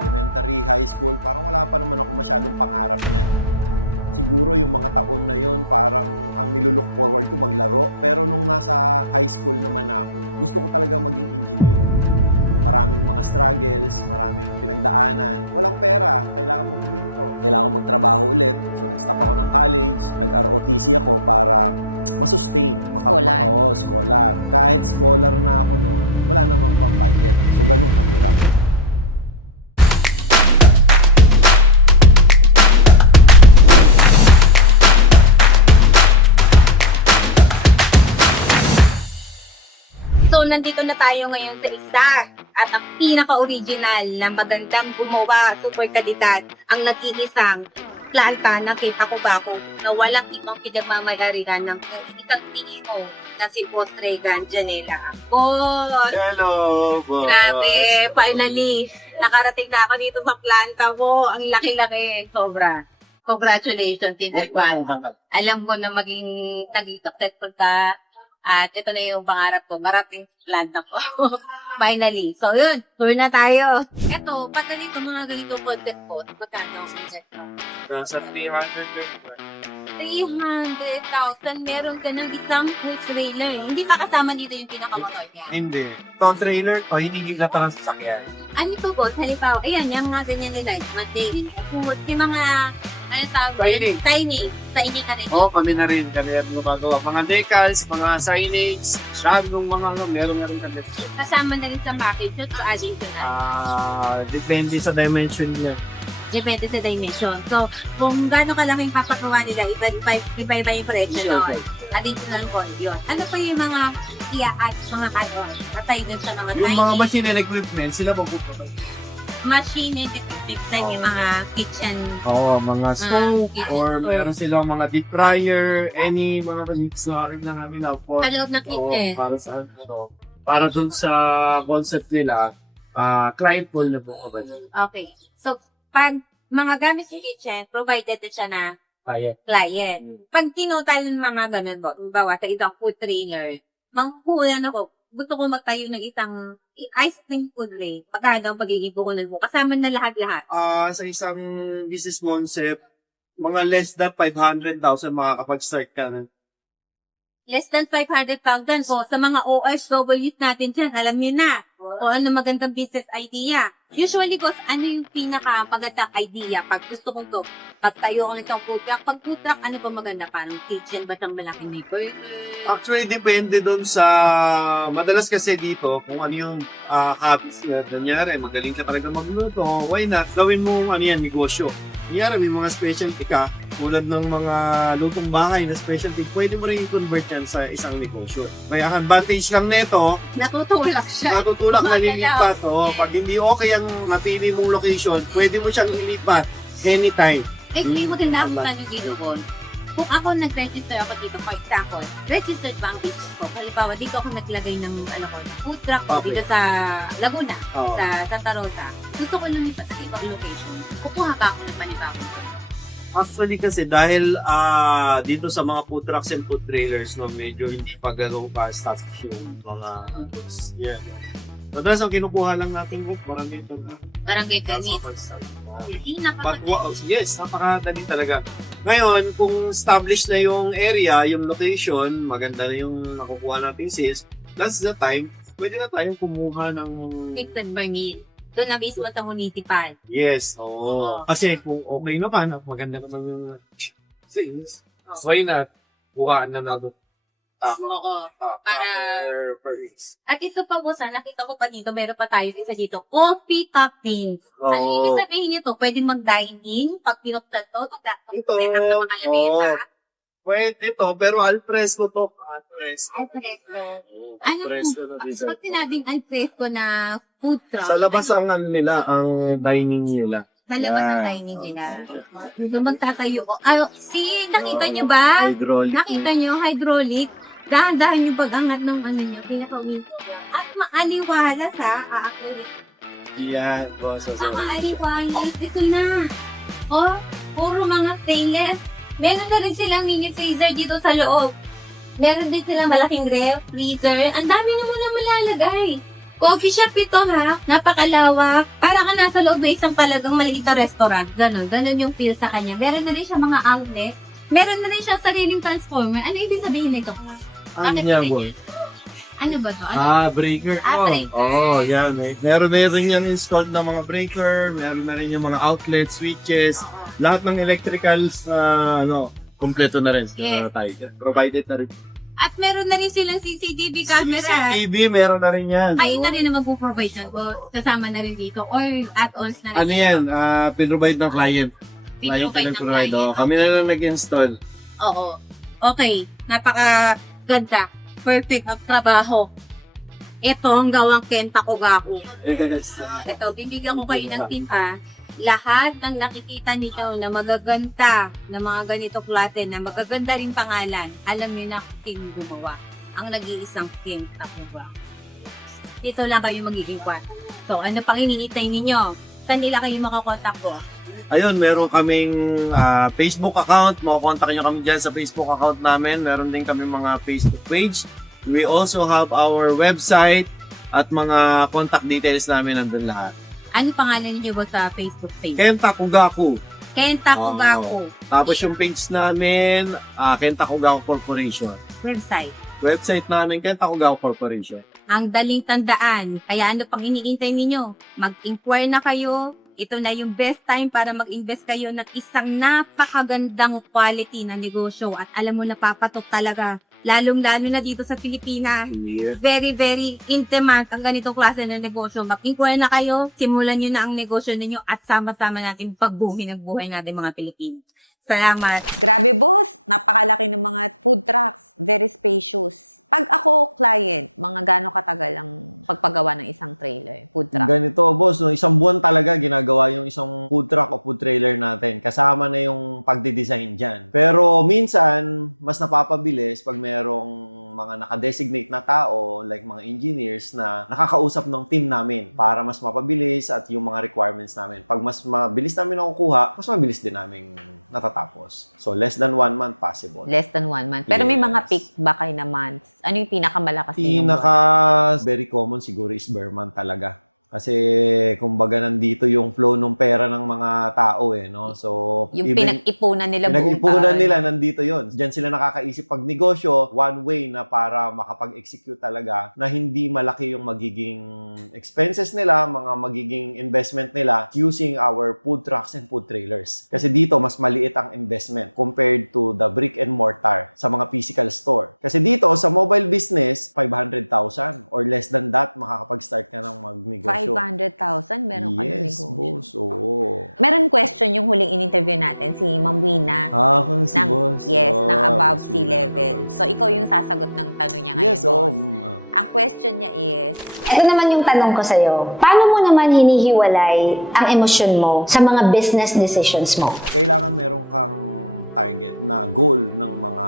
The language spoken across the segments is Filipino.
Elementary, high school, parang wala pa naman ako masyadong pangarap niyan. Siguro yung mga taon na yon parang ang nilulook forward ko maglaro. Pero nung nasa high school naman ako, gusto ko talaga maging engineer. Maraming mga struggles, maraming pinagdaanan. Walang pera, kailangan mong huminto. Kailangan ko magtrabaho ulit. So nag-stop ako ng college, nag-ROTC ako para masustain. Maka- Scholar. Oo, scholar. Kahit scholar na ako noon, wala namang pang budget. So ganun kahirap. So, nandito na tayo ngayon sa isa at ang pinaka-original na magandang gumawa, super kalidad, ang nag-iisang planta ng kita ko bako na walang ibang pinagmamalarihan ng isang CEO na si Boss Regan Janela. Boss! Hello, boss. Grabe, finally, nakarating na ako dito sa planta mo. Ang laki-laki, sobra. Congratulations in advance. Alam ko na maging successful ka. At ito na yung pangarap ko, marating planta ko. finally. So yun, tour na tayo. Ito, pag ganito mga ganito content po, magkano ang subject mo? Nasa 300 din. 300,000, meron ka ng isang full trailer. Hindi pa kasama dito yung pinakamotor niya. Hindi. Ang trailer o hindi na ng sasakyan. Ano to po? Halimbawa, ayan, yung mga ganyan nila, madaling. Yung mga, ano tawag? Tiny. Tiny. Tiny ka rin. Oo, kami na rin. Kami na gumagawa. Mga decals, mga signage, shag ng mga ano, meron na rin kami. Kasama na rin sa package yun, so adding ko na. Ah, depende sa dimension niya. Depende sa dimension. So, kung gaano kalaking papagawa nila, iba-iba iba, yung presyo nun. Additional cost yun. Ano pa yung mga i-add, mga add-on, atay dun sa mga Yung tiny mga machine and equipment, sila magpupunta. Machine and equipment, yung mga kitchen Oo, mga stove, kitchen or meron silang mga deep fryer, any mga needs na rin na namin na for sa loob ng kitchen. para sa ano, para dun sa concept nila, ah client pool na po ba? Okay. So, pag mga gamit sa kitchen, provided na siya na Kaya. client. Pag tinotal ng mga ganun po, bawa sa isang food trailer, mangkukulan ako, gusto ko magtayo ng isang ice cream food tray. Pagkano ang pagiging pukulan mo? Kasama na lahat-lahat. Ah, sa isang business concept, mga less than 500,000 makakapag-start ka na. Less than 500,000 po sa mga OSWs natin dyan. Alam niyo na. O ano magandang business idea. Usually, boss, ano yung pinaka magandang idea pag gusto kong to? Pagtayo ko nitong food truck. Pag food truck, ano ba maganda? Parang kitchen ba siyang malaking may burner? Actually, depende doon sa... Madalas kasi dito, kung ano yung ah, hobbies na nangyari, magaling ka talaga magluto, why not? Gawin mo ano yan, negosyo. Nangyari, may mga specialty ka, tulad ng mga lutong bahay na specialty, pwede mo rin i-convert yan sa isang negosyo. Kaya advantage lang nito, Natutulak siya. natutulak na Mga lilipat. O, pag hindi okay ang napili mong location, pwede mo siyang ilipat anytime. Eh, hindi mo din napunta nyo dito, Bon. Kung ako nag-register ako dito, for example, registered ba ang business ko? Halimbawa, dito ako naglagay ng ano ko, food truck ko Okay. dito sa Laguna, Oo. sa Santa Rosa. Gusto ko lumipat sa ibang location. Kukuha ba ako ng panibagong Actually kasi dahil ah dito sa mga food trucks and food trailers no medyo hindi pa ganun ka status yung mga goods. Yeah. Madalas ang kinukuha lang natin ko parang ito na. barangay permit? Hindi na Pag wow, yes, napakadali talaga. Ngayon, kung established na yung area, yung location, maganda na yung nakukuha natin sales, that's the time, pwede na tayong kumuha ng Kitchen permit. Doon na mismo sa municipal. Yes, oo. Kasi kung okay naman, at maganda naman yung sales, why not? Bukaan na natin. Oo. Para- per, per weeks. At ito pa po sa nakita ko pa dito, meron pa tayo isa dito, coffee toppings. Ano ibig Oo. sabihin nito? Pwede mag-dine in pag pinuktan to? Pag Ito, ng mga lamesa. Pwede ito, pero al fresco to. Al fresco. Alfresco. Oo, Ano Al fresco na design. Pag sinabing alfresco na food truck, Sa labas ang ano nila, ang dining nila. sa labas ang Yeah. dining nila. So magtatayo ko. Ay, si, nakita niyo ba? Hydraulic. Nakita niyo, hydraulic. Dahan-dahan yung pag-angat ng ano niya, pinaka-wheel. At maaliwalas ha, aakulit. Yan, boss. Ang maaliwalas, ito na. Oh, puro mga stainless. Meron na rin silang mini freezer dito sa loob. Meron din silang malaking ref, freezer. Ang dami na mo na malalagay. Coffee shop ito ha. Napakalawak. Para ka nasa loob ng isang talagang maliit na restaurant. Ganon. Ganon yung feel sa kanya. Meron na rin siya mga outlet. Meron na rin siya sariling transformer. Ano ibig sabihin nito? Ano Bakit ganyan? boy? Ano ba to? Ano? Ah, breaker. Ah, oh. breaker. Oo, yan. Eh. Meron na rin yung installed na mga breaker, meron na rin yung mga outlet, switches, lahat ng electricals na ano, kumpleto na rin sa Yes. Tiger. Provided na rin. At meron na rin silang CCTV camera. TV, meron na rin yan. Kayo na rin na mag-provide na. Kasama na rin dito. Or add-ons na rin. Ano yan? Ah, pinrovide ng client. Pinrovide ng client. Oh, kami na lang nag-install. Oo. Okay. Napaka-ganda. Perfect ang trabaho. Ito ang gawang Kenta. Eh, guys. Ito, bibigyan ko kayo ng tip ha. Lahat ng nakikita nito na magaganda na mga ganito klase na magaganda rin pangalan, alam niyo na kung sino gumawa. Ang nag-iisang Kenta Kogaku. Dito lang kayo magiging kwan. So, ano pang hinihintay ninyo? Saan nila kayo makakontak ko? Ayun, meron kaming ah, Facebook account. Makakontak nyo kami dyan sa Facebook account namin. Meron din kami mga Facebook page. We also have our website at mga contact details namin nandun lahat. Ano pangalan niyo ba sa Facebook page? Kenta Kugaku. Kenta Oo. Kogaku. Tapos yung page namin, ah, Kenta Kugaku Corporation. Website. Website namin, Kenta Kugaku Corporation. ang daling tandaan. Kaya ano pang iniintay ninyo? Mag-inquire na kayo. Ito na yung best time para mag-invest kayo ng isang napakagandang quality na negosyo at alam mo napapatok talaga. Lalong-lalo na dito sa Pilipinas. Yeah. Very, very intimate ang ganitong klase ng negosyo. Mag-inquire na kayo, simulan nyo na ang negosyo ninyo at sama-sama natin pagbuhay ng buhay natin mga Pilipino. Salamat. Grabe boss, napakalaki ng mga food trucks, very spacious. Pag ako client, mga gaano katagal ang pagpagawa ng isang trailer, food truck? Ganito, boss, no, isang buwan talaga ginagawa yung isang food truck o food trailer natin. Kasama na yung pagde-design dyan. Pero minsan, mas napapabilis pag merong mga nakadesignate na tao, like mga engineers, na nakakausap ng team namin para mas mapabilis at yung mga requirements namin. Pag mas mabilis namin nakukuha, mas mabilis din namin natatapos. So, less than one month possible. Less than one month. Pero may Yes. mga peak ba kayo na months? Ano yung pinakamalakas ninyong Pinaka very common siguro is Berman talaga. Kasi kumbaga nandito yung flow ng pera ng mga tao eh, no? So, Yung even- pinag-ipunan nila buong pinag-ipunan nila nandito yon. Diyan sila nakakaisip pag negosyo, one way na para makapag-execute talaga na hindi malaki yung magiging expenses nila, mga magiging investment nila using our food trucks and food trailers. Kasi dito mas maliit ang investment compared to the brick and mortar sa mga physical store. Kasi dito sa mobile business, 500,000 or less than that makakapag-start ka ng magnegosyo. 500,000, meron ka na Yes, negosyo. boss. Oo. Meron question yung huling in-interview natin, si Ma'am Wina. Ah, si ng, boss. Yes, Oh, ng above boss sea Wina, level. above So, sea ikaw yung sasagot ng tanong niya ngayon, Yes, oh. boss. mm, ah. Ang question niya is, Ito naman yung tanong ko sa'yo. Paano mo naman hinihiwalay ang emosyon mo sa mga business decisions mo? kailangan meron kang target na goal ng mga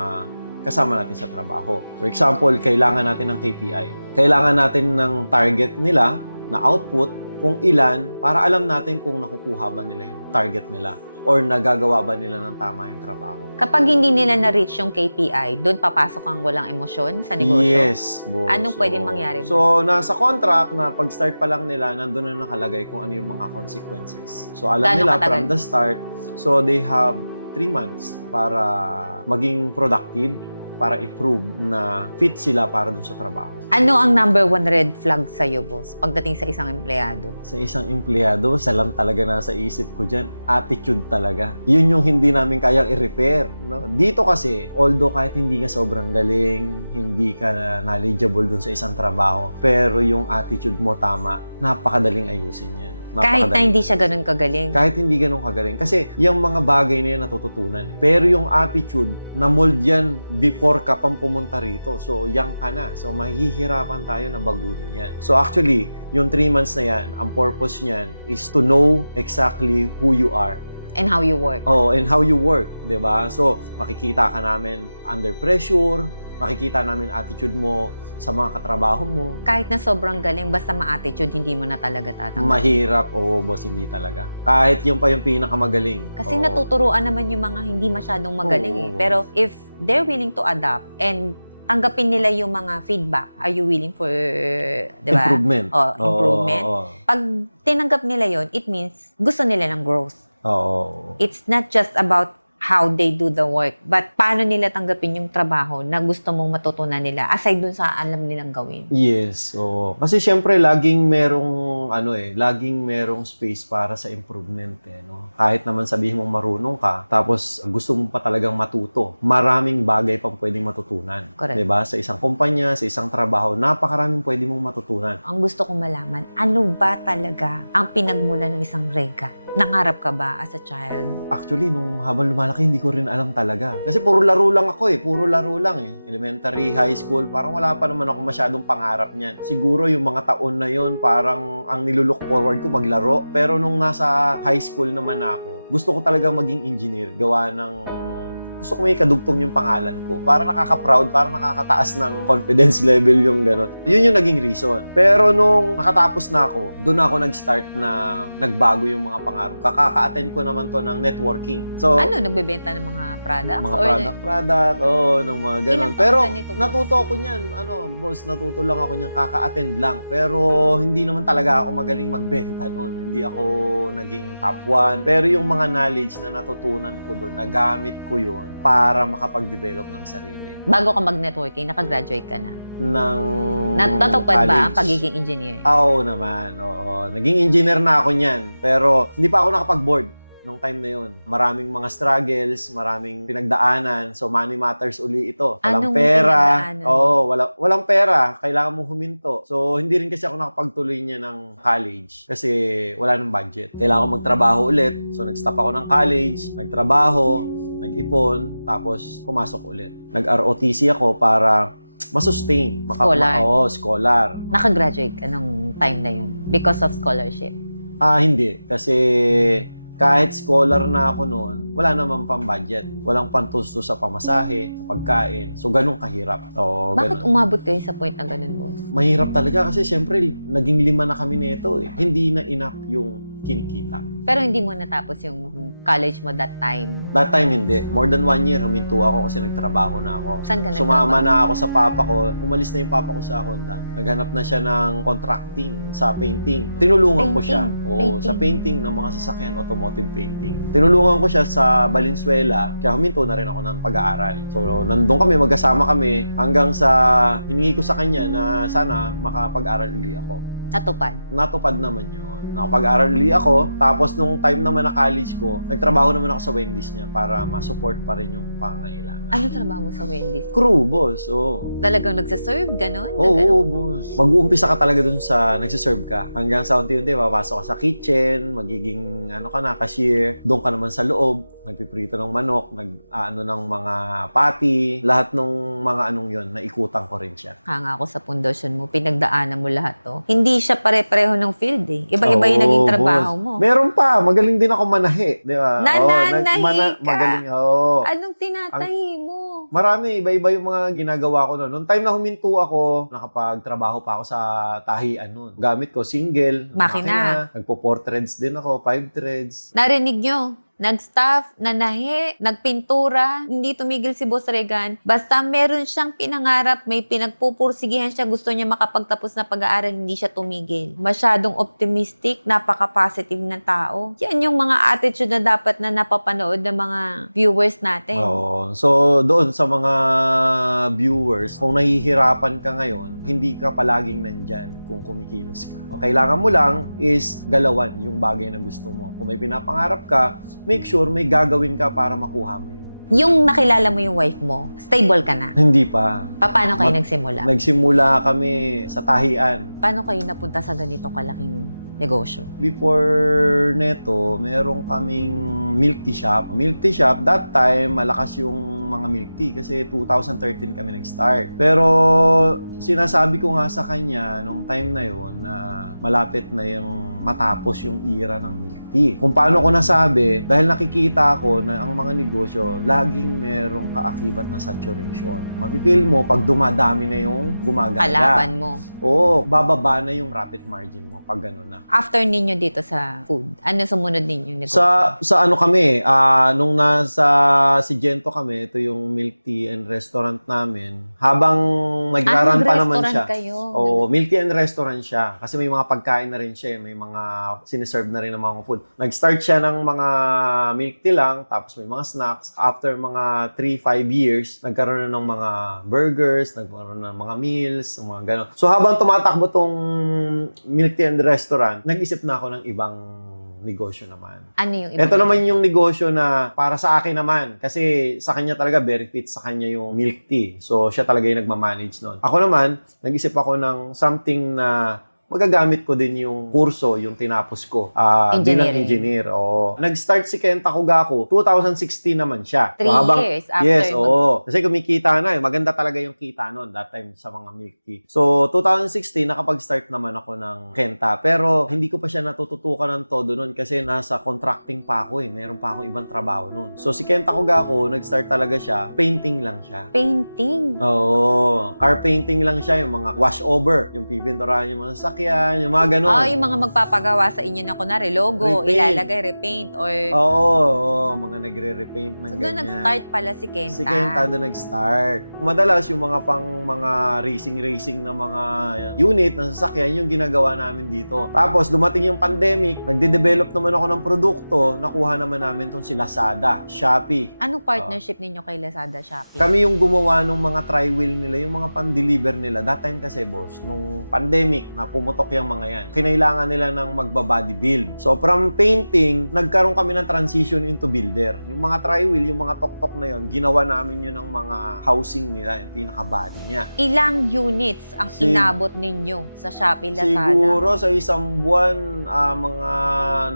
kasama natin sa trabaho. For example, kailangan natin ng KPI. Kailangan natin ng target nila na output kung ilan para alam natin kung nakukuha ba nila yung target nila or nagagawa ba nila ng tama yung trabaho. kapag hindi nila na-reach yung KPI, doon papasok ang walang emosyon sa negosyo? Yes, boss. Anong pwedeng mangyari, So, nasa contract na pag-start pa lang nila, nandun na nakalagay kung ano yung mga consequences. So, alam Gaano nila katagal? from the start. So, they have three months para maging productive, para i-prove na fit sila para dun sa trabaho. Ano ang number one red flag sa'yo, boss, pagdating sa isang empleyado? Sa isang empleyado, isa lang talaga nasa isip ko dyan, attitude talaga. Yun yung hindi namin kayang i-repair. No? Dito kasi, although kahit hindi ka sobrang galing, hindi ka knowledgeable dun sa isang trabaho, pero yung attitude mo tama, napakadaling ayusin yan. Kahit na hindi siya ganun kagaling. Kahit hindi ganun kagaling. Kasi yung mga bagay na yan natututunan. Eh. Pero yung attitude, na-mold yan before ka pang pumunta rito. So, young ka na. So, mahihirapan tayo na baguhin yan. So, actually, yung 3 months na yan, ang purpose niyan is to know exactly who you are. And how you work. Oh, and how you work, 'di ba? So, makikita ka namin under pressure, makikita namin attitude mo sa mga katrabaho mo. Kahit na sobrang galing, basta ma-attitude, hindi mo na talaga tatanggap. Mahirap o boss hindi talaga. Kahit yung pa yung pinakamagaling. Kasi Oo. natuturuan naman yung mga hindi masyadong magaling eh. Oo. Pero if they're willing to adapt and tanggapin nila yung mga feedback. Are you willing for, di ba? Improvement. Oh, improvement. Oo, Pag tinanggap nila yon, it means gusto nila ng growth. oo, oo. It's not just about how they do the work, but paano nila tanggapin yung trabaho na gusto mong matutunan nila aside dun sa alam nilang gawin. Yes, oo. Kasi syempre laging merong ano eh, laging merong space para sa improvement eh, no. Kahit naman sabihin mong marunong ka, tapos gusto mo pa talagang matuto. Maraming bagay pang pwedeng matutunan. Correct. 'Di ba? Sa isang kumpanya, sa isang trabaho, napakaraming pwede mong matutunan. Ang gusto kong malaman, ano ba talaga ang pinagmula ng isang rega? Nangarap ka ba as a child? Actually, nung habang lumalaki, hindi ko rin alam talaga. Kasi puro laro lang ako eh. Puro laro lang eh. Elementary, high school, parang wala pa naman ako masyadong pangarap niyan. Siguro yung mga taon na yon parang ang nilulook forward ko maglaro. Pero nung nasa high school naman ako, gusto ko talaga maging engineer. Gawa ng gusto ko may kadugtong yung pangalan ko. Para nakaka-proud, para nakakataas ng confidence level yung gano'n. Yun yung naging reason. Pero nung nakatapos na ako, doon ako nag-start na nagbago yung mga pangarap. Kakaka-attend ko naman to ng networking. So, Ano, nagbebenta ng mga products? mga Or product, product, oh, ng mga taon Pero nito, natuto ako niyan. Ano, boss, natuto lang ako niyan. Kaka-attend lang. Pero hindi naman talaga ako magaling magbenta noon. Hindi ako naging top one. Pero yung mga knowledge na natutunan ko doon, nagamit ko yun para makapag-develop ng sarili. bago ka mag-networking, nakagraduate ka na. Ng Nat- Natupad ba ang pagiging engineer? Ah, Oo naman, oo. Naging engineer na ako niyan. Pero hindi pa ako nakapag-board nung time na yun. Maraming mga struggles, maraming pinagdaanan. So, money matters uli ito. Walang Anong pera. pinagdaanan? Oo, wala, walang pera. Kailangan mong huminto. So, hindi rin kasi ako nakapagtuloy niya ng college kasi wala nang budget. Kailangan ko magtrabaho ulit. So, nag-stop ako ng college, nagtrabaho, nag-ipon, tapos pumasok ulit. Nag-ROTC ako para masustain. Maka- Scholar. Oo, scholar. Nakagraduate ka nung time na yun because of scholarship. Ah, hindi. Kasi kahit scholar na ako noon, wala naman pang budget. Walang pantusto sa pamasahe, sa pagkain. So, ganun kahirap. So, Bakit ganun. umabot kayo sa point na ganun, boss? Mahirap talaga kasi syempre, naging lima na kami nito eh. Hindi na enough yung kinikita. Pero hindi mo natapos yung college mo that time. That time hindi. More than one year, huminto ako kasi nagtrabaho na ako. Saan ka Sumama nagtrabaho? na ako sa papa ko. Umalis na yung papa ko sa Honda. Naghanap na siya ng contracting sa painting. Tinulungan ko siya. Painting. Oo, Painting. sa painting ng mga sasakyan, automotive painting. Tinulungan ko siya sa Valenzuela. Kaya huminto na rin ako ng pag-aaral. So, nandun kami, magkasama kami hanggang sa hiningi ko sa kanya na sana makapag-aral uli ako. Natupad. Natupad naman yun. Nakapag-aral uli ako. Tapos nung time naman na college ko, nagtrabaho naman ako sa Wendy's niya para ma-support pa rin yung pangangailangan. Ano trabaho mo sa Wendy's? Crew, boss. Oo. Talagang nagsaserve, gano'n? Oo, Nag- oo, boss. Mag-uumpisa ka talaga dun sa nagsiserve ka. Hanggang sa unti-unti, papasok ka sa kitchen, magiging ano ka na, cashier. Doon ka naman sa loob, nagpiprito ng manok, nag ano ng mga pati, lahat ng mga anong yon naikutan ko rin siya. Hanga ako sa pundasyon mo, pinagdaanan mo lahat to. Hindi siya pare-pareho ng field eh. Iba-iba yung naging trabaho boss. mo. Meron pa, magaling din ako manahi, di ba? Nananahi nag- ka! Magaling, oo. Anong tinatahi mo? Marami, iba-iba yung mga ginagawa ko noon. Noong time na huminto ako, nakapagtrabaho pa ako sa tahian noon. Gamit ko single, Makina. Nagpo-4 threads din ako, 5 threads. Narinig nyo? Nag-staff, nanahi, nagpintura, hindi tumigil si Boss Regan. Basta meron siyang pinangarap, may pinagpupursigihan siya, gusto niya makapagtapos na pag-aaral, hindi siya tumigil. Masyadong optimistic, napaka-positive ng tao. Yan yung mga attitude na dapat na napapanood ng mga viewers natin. Oo. So, doon sa mga viewers, kung nahihirapan ka ngayon, hindi ka palaging nandyan kung kumikilos ka. Ang kailangan mo lang is galawan yung bagay na gusto mo. Kung may pinapangarap ka, make sure may gagawin ka para makuha mo yun. Yung nakilala mo yung wife mo, stable ka na. Hindi pa. Pa- Paano kayo Mat- nagsimula? Nagsimula kami sa tahian. Paano kayo napunta sa ganito kalaking negosyo? Before neto, meron kaming milk tea shop. Milk tea shop, that time, malakas yung mga milk tea kasi 2013 kami nag-start. Pero sinasabi ko nga sa kanya nung time na yon na malapit na yung matapos yung era ng milk tea. Kung paano ko nasabi, dahil nakikita ko na ang mga negosyo, laging merong kaakibat na saturation. Mapipil mo pag dumadami na yung gumagala. Kalaban mo. Oo, bababa na yung profit margin mo pag gano'n na. After ninyo dito sa food, ano sumunod ninyo negosyo? Sa sa ano kami, ah nung nasa Sigento kami, ito yung milk tea and restaurant namin. Habang nagraran Ah, pa naman siya. kayo. Oo, milk tea and restaurant siya. Kasi may mga pagkain na rin siya. eh. May mga siniserve na rin ng mga food. Nag-start siya ng mga milk tea lang, tapos may mga snacks. After mga 3-5 years, nagkaroon na ng mga burgers, nagkaroon na ng mga meals, mga gano'n. So habang tumatakbo tong milk tea and restaurant, nag-isip na ako ng ibang negosyo naman. Ano yung iba? Ito naman yung negosyo na para sa akin naman. Kasi sa kanya talaga, very fit sa kanya yung milk tea. So, siya talaga yung nagmamanage nun. Ako naman, nag-isip ako ng something na magagamit ko din yung kurso, yung tinapos ko. ah bilang engineer. Oo. Nag-start si Kenta Kugaku, 2016 naman siya. Three years after Yes, mag- oo. Kasi kumikita na eh. Maganda talaga yung kita noon that time sa mga milk tea. So, 2016, nakapag-start naman ako ng Kenta. Pero, hindi ko pa siya natututukan ng todo noon kasi nasa contracting pa ako eh. Meron pa akong ibang trabaho noon. So, si Kenta Kugaku, nag-start talaga siya. Painting lang siya. Painting. Oo. Car painting lang siya. Yung mga wash over. Yung pipinturahan yung mga sasakyan. Yung mga ganun. Ah, yung mga magpapagawa sa inyo ng kunwari logo, Repaint. ilalagay, repaint, or... Oo, oo, mga nagre-repaint ng so, doon ganyan. nag-start pala si Kenta. Si Kenta doon nag-start. Madalas yung mga pang mga racing-racing na mga unit ng sasakyan yung ginagawa namin dito. Tapos dumating yung pandemic, nagde-develop naman ako ng produkto, nakuha naman namin tong si Lazada, Shopee. Anong partnership ninyo kay Lazada Shopee? Kami yung gumawa ng mga tri-wheel nila, yung mga pan-deliver nila. That time kasi, boss, nung pandemic, na pumutok yung mga yan. Kinailangan nila ng magbabody build. So, from painting, nagkaroon kami ng transition into builder. Yung mga tri-wheel, yung mga tok-tok na yon ginawa namin yun ng mga housing nila, yung pinaka-body niya. Ilang units ang Si- inabot ninyo sa Shopee Lazada? Siguro sa isang buwan, ah, mga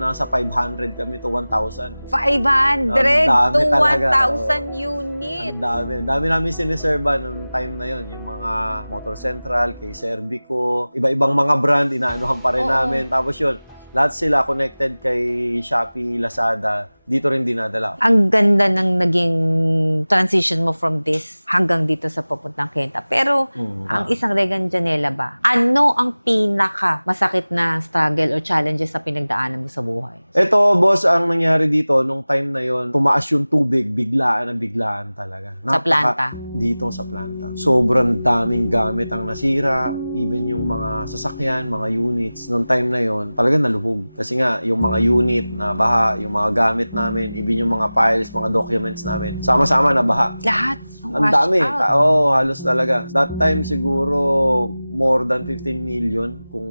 nasa 500 kami to 1,000. 500 Ang dami to talaga, 1,000 units. Ang dami. Ang dami namin siniserva nung time na yon Yung mga Motor Central, kay Serbico, iba-ibang mga brand, inaanuhan pa rin Oo. namin. Tapos yun, lahat sila connected kay Shopee, Lazada, dito rin dinadala. Ang ganda ng naging transition mo from this hanggang dito sa papuntang Kenta. Pero, Mm. ang isang Regan Janela ba, ano ang pinaka masakit na struggle or challenges sa pinagdaanan mo sa buhay? Ito, boss, ang nangyari dito, nung time na yon tumaas yung tubig, biglaan na biglaan talaga. Sa planta? Dito sa planta. Sobrang daming gamit ang nasira, even yung mga sasakyan, mga units, nung time na yon talaga nalubog. Kasi nga, yung mga unit na baha, yung mga gamit namin, even yung mga files, mga documents namin, sama-sama na baha. Lahat. Ang dami. Oo, halos talaga. That time siguro more than 15 million kung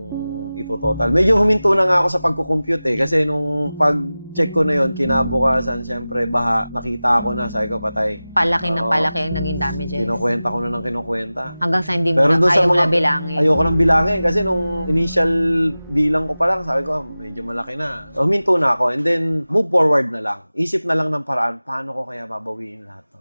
ito total. Medyo huminto na nga ako sa pagko-compute eh. Kasi nung pag-check ko na yon kinabukasan, syempre, baha, nakita ko na, sabi ko, patay. Palaki ng Oo. palaki ang naging damages. Kinukwenta ko na ng kinukwenta. Hanggang sa hindi mo Pero na, doon sa ayaw mo mga- na bilangin. Ayoko nang bilangin kasi nung initial bilang ko pa lang, sabi ko, "Ah, medyo malaki na. Huminto na ako and then move forward na lang. Isip na lang ng paraan, paano ko kaya babawiin lahat ng to.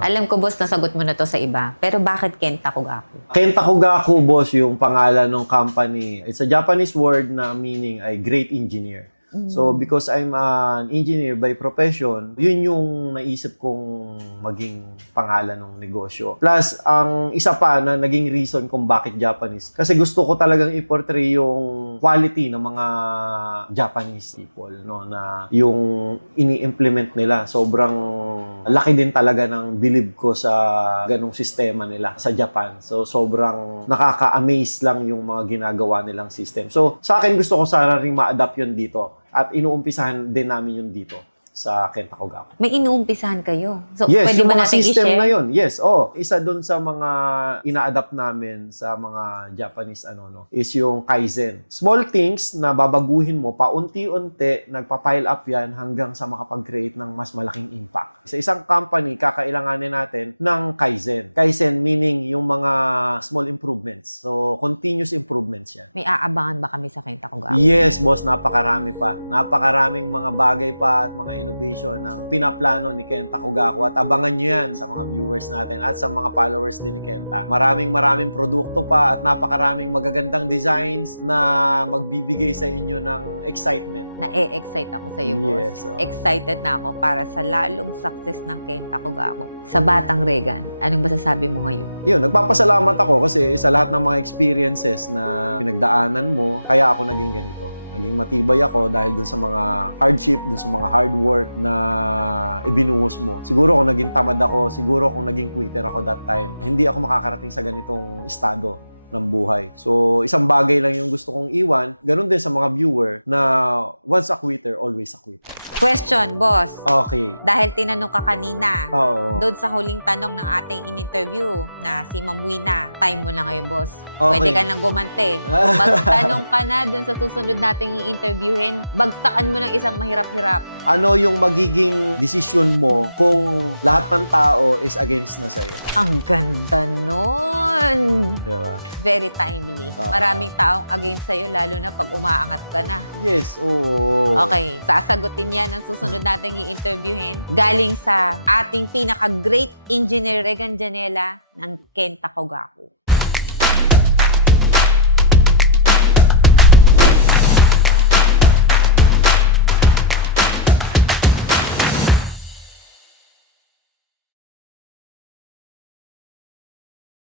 Alam ko, boss, nasagot mo na to sa iba. Pero bakit Kenta Kugaku? Kenta Kugaku, boss, yung pangalan ng company. It's a Japanese word na meaning ay great engineer. So, because I'm an engineer by profession, yun yung naisip kong maging pangalan ng negosyo. Plus, ang isa pa na naging reason kung bakit Japanese. Kasi gusto ko talagang i-portray yung quality ng mga Japanese people, no, na yung ini-implement nila. Sobrang laki din talaga ng bilib ko sa ganong sistema nila sa Japan. So, sobrang nakaka-amaze lang yung mga ginagawa nilang system. So, sa akin gusto ko sana rin ma-adapt yun dito at inuumpisahan din namin yun dito sa Kenta Kogaku. May inuumpisahan kayo. So, Yes, pwede yung ba mga natin system i-share? na yun. Yes, oh, isa doon sa mga ina-adapt namin sa mga Japanese ano no is yung Kaizen. Small things na babaguhin mo paunti-unti, nagpa-pile up 'yan hanggang sa makapag-create ng mas malaking impact. Sa isang company, kakailanganin natin ng Kaizen. Kaizen meaning yung mga small improvements. So, continuous improvements 'yan. May aabangan ba kami sa Kenta Kugaku? Yes, boss, napakarami pa. Napakaraming mga bagay pa at mga innovation ng pinaplano ni Kenta Kugaku at abangan nyo yan sa mga viewers natin at sa mga followers din ni Kenta. Maraming maraming produkto pa at napakaraming magagandang designs na magbibigay sa inyo ng excitement. Na-e-excite ako sa iyo, boss. Yes, oo. Excited na ako para sa lalong success ng Kenta Kugaku. Sa Batang Regan, anong masasabi mo ngayon? Yun, nagpapasalamat ako kasi sa lahat ng mga experiences na pinagdaanan mo, kaya ako naging ganito. Naging matibay ako dahil dun sa mga hardship, dun sa mga hard work na ibinuhos mo. Siguro kung naging tamad ako, siguro kung naging quitter ako that time, hindi ako makakarating sa ganitong estado ng buhay. So, isang bagay lang yung gusto kong iwan. Ganun din sa mga viewer na once a quitter, always a quitter. Question, boss. Okay. Dahil tinanong ka kanina, Oo. doon sa huling tanong ng ating in-interview na si Ma'am Wina, time mo na ngayon, boss. Okay. Pwede ka nang gumante. Magtanong ka na doon sa susunod nating i-interviewin. Bagsakan mo ng isang mahirap-hirap. ano yung magiging decision mo kung lahat ng tao is against na sa'yo? Ang ganda nun! Di ba? Very timely. Oo. Maraming taong against sa'yo, lalo na pag umaangat ka na. Yes, oo. Okay, sasagutin yan ang susunod nating i-interviewin. Galing sa ating pinaka-great engineer, Regan Janela, ng Kenta Kogaku.